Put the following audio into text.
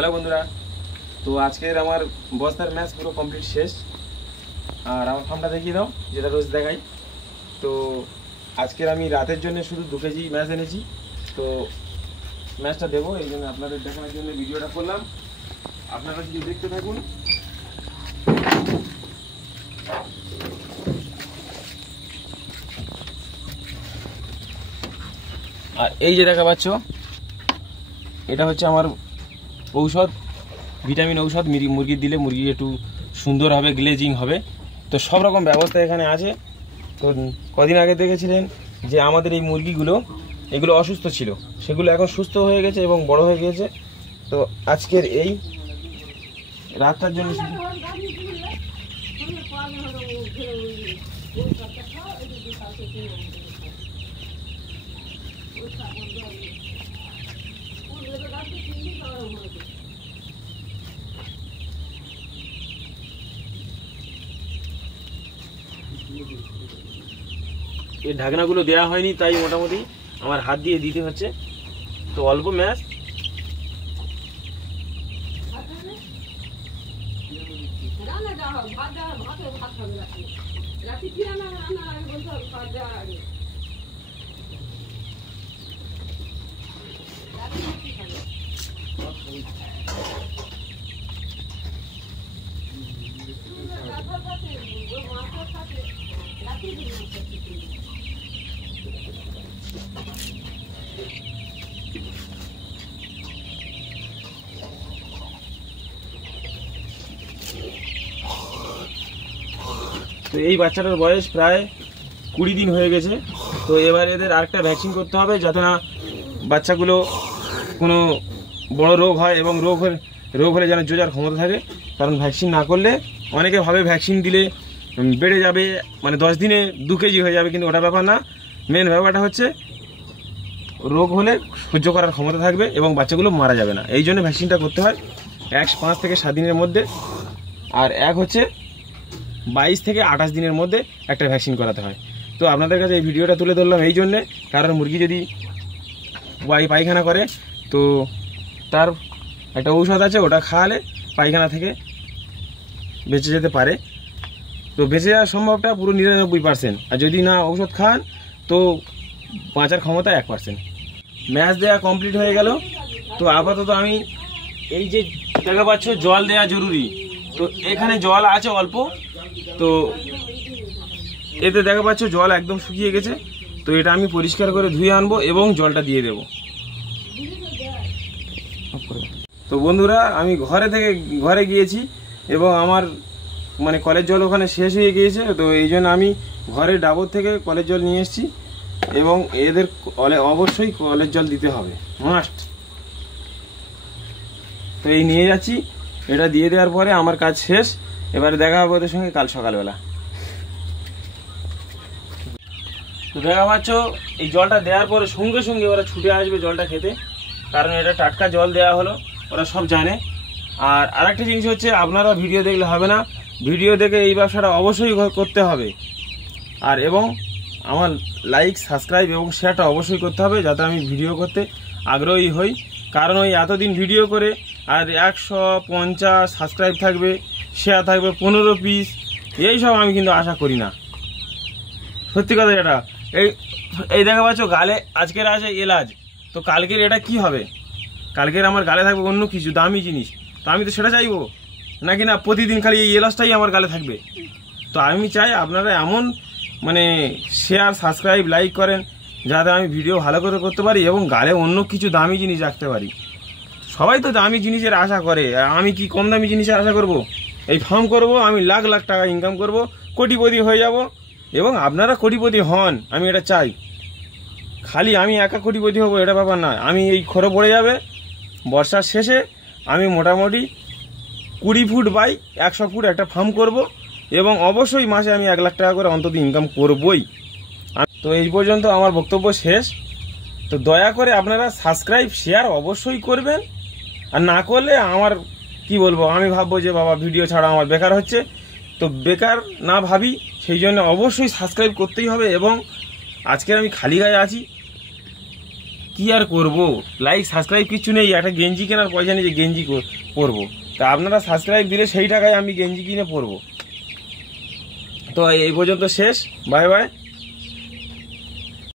Hello বন্ধুরা, তো আজকের আমার বস্তার ম্যাচ পুরো কমপ্লিট শেষ। আর আমার ফার্মটা দেখিয়ে দাও, যেটা রোজ দেখাই। তো আজকের আমি রাতের জন্য শুধু 2 কেজি ম্যাচ এনেছি। তো ম্যাচটা দেবো, এই জন্য আপনাদের দেখানোর জন্য ভিডিওটা করলাম। আপনারা যদি দেখতে থাকুন। আর এই যে দেখা পাচ্ছ, এটা হচ্ছে আমার ঔষধ, ভিটামিন ঔষধ। মুরগির দিলে মুরগি একটু সুন্দর হবে, গ্লেজিং হবে। তো সব রকম ব্যবস্থা এখানে আছে। তো কদিন আগে দেখেছিলেন যে আমাদের এই মুরগিগুলো এগুলো অসুস্থ ছিল, সেগুলো এখন সুস্থ হয়ে গেছে এবং বড় হয়ে গেছে। তো আজকের এই রাতটার জন্য এই ঢাকনাগুলো দেওয়া হয়নি, তাই মোটামুটি আমার হাত দিয়ে দিতে হচ্ছে। তো অল্প ম্যাচ, তো এই বাচ্চাটার বয়স প্রায় 20 দিন হয়ে গেছে। তো এবার এদের আরেকটা ভ্যাকসিন করতে হবে, যাতে না বাচ্চাগুলো কোনো বড় রোগ হয়, এবং রোগ হলে যেন জোজার ক্ষমতা থাকে। কারণ ভ্যাকসিন না করলে অনেকে ভাবে ভ্যাকসিন দিলে বেড়ে যাবে, মানে 10 দিনে 2 কেজি হয়ে যাবে, কিন্তু ওটা ব্যাপার না। মেন ব্যাপারটা হচ্ছে রোগ হলে সহ্য করার ক্ষমতা থাকবে এবং বাচ্চাগুলো মারা যাবে না। এই জন্য ভ্যাকসিনটা করতে হয় 5 থেকে 7 দিনের মধ্যে। আর এক হচ্ছে 22 থেকে 28 দিনের মধ্যে একটা ভ্যাকসিন করাতে হয়। তো আপনাদের কাছে এই ভিডিওটা তুলে ধরলাম এই জন্যে, কারণ মুরগি যদি পায়খানা করে তো তার একটা ঔষধ আছে, ওটা খাওয়ালে পায়খানা থেকে বেঁচে যেতে পারে। তো বেঁচে যাওয়ার সম্ভবটা পুরো 99%। আর যদি না ঔষধ খান তো বাঁচার ক্ষমতা 1%। ম্যাচ দেওয়া কমপ্লিট হয়ে গেল। তো আপাতত আমি এই যে দেখা পাচ্ছ, জল দেওয়া জরুরি। তো এখানে জল আছে অল্প, তো এতে দেখা পাচ্ছ জল একদম শুকিয়ে গেছে। তো এটা আমি পরিষ্কার করে ধুয়ে আনবো এবং জলটা দিয়ে দেব। তো বন্ধুরা, আমি ঘরে গিয়েছি এবং আমার মানে কলের জল ওখানে শেষ হয়ে গিয়েছে। তো এই জন্য আমি ঘরে ডাবর থেকে কলের জল নিয়ে এসেছি, এবং এদের অবশ্যই কলের জল দিতে হবে, মাস্ট। তো এই নিয়ে যাচ্ছি, এটা দিয়ে দেওয়ার পরে আমার কাজ শেষ। এবারে দেখা হবে ওদের সঙ্গে কাল সকালবেলা। তো দেখা পাচ্ছ, এই জলটা দেওয়ার পরে সঙ্গে সঙ্গে ওরা ছুটে আসবে জলটা খেতে, কারণ এটা টাটকা জল দেওয়া হলো, ওরা সব জানে। আর আরেকটা জিনিস হচ্ছে, আপনারা ভিডিও দেখলে হবে না, ভিডিও দেখে এই ব্যবসাটা অবশ্যই করতে হবে। আর এবং আমার লাইক, সাবস্ক্রাইব এবং শেয়ারটা অবশ্যই করতে হবে, যাতে আমি ভিডিও করতে আগ্রহী হই। কারণ ওই এতদিন ভিডিও করে আর 150 সাবস্ক্রাইব থাকবে, শেয়ার থাকবে 15 পিস, এইসব আমি কিন্তু আশা করি না। সত্যি কথা এটা। এই দেখা পাচ্ছ গালে আজকের আছে এলাচ, তো কালকের এটা কি হবে? কালকের আমার গালে থাকবে অন্য কিছু দামি জিনিস। তো আমি তো সেটা চাইবো নাকি না প্রতিদিন খালি এই এলাচটাই আমার গালে থাকবে? তো আমি চাই আপনারা এমন মানে শেয়ার, সাবস্ক্রাইব, লাইক করেন, যাতে আমি ভিডিও ভালো করে করতে পারি এবং গালে অন্য কিছু দামি জিনিস রাখতে পারি। সবাই তো দামি জিনিসের আশা করে, আমি কি কম দামি জিনিসের আশা করব? এই ফার্ম করব, আমি লাখ লাখ টাকা ইনকাম করব, কোটিপতি হয়ে যাব, এবং আপনারা কোটিপতি হন, আমি এটা চাই। খালি আমি একা কোটিপতি হব এটা ব্যাপার না। আমি এই খরচ পড়ে যাবে বর্ষার শেষে, আমি মোটামুটি 20 ফুট বাই 100 ফুট একটা ফার্ম করব, এবং অবশ্যই মাসে আমি 1 লাখ টাকা করে অন্তত ইনকাম করবই। তো এই পর্যন্ত আমার বক্তব্য শেষ। তো দয়া করে আপনারা সাবস্ক্রাইব, শেয়ার অবশ্যই করবেন। আর না করলে আমার কি বলবো, আমি ভাববো যে বাবা ভিডিও ছাড়া আমার বেকার হচ্ছে। তো বেকার না ভাবি, সেই জন্য অবশ্যই সাবস্ক্রাইব করতেই হবে। এবং আজকে আমি খালি গায়ে আছি, কি আর করব, লাইক সাবস্ক্রাইব কিছু নেই, একটা গেঞ্জি কেনার পয়সা নেই যে গেঞ্জি পরবো। তা আপনারা সাবস্ক্রাইব দিলে সেই টাকায় আমি গেঞ্জি কিনে পরবো। তো এই পর্যন্ত শেষ, বাই বাই।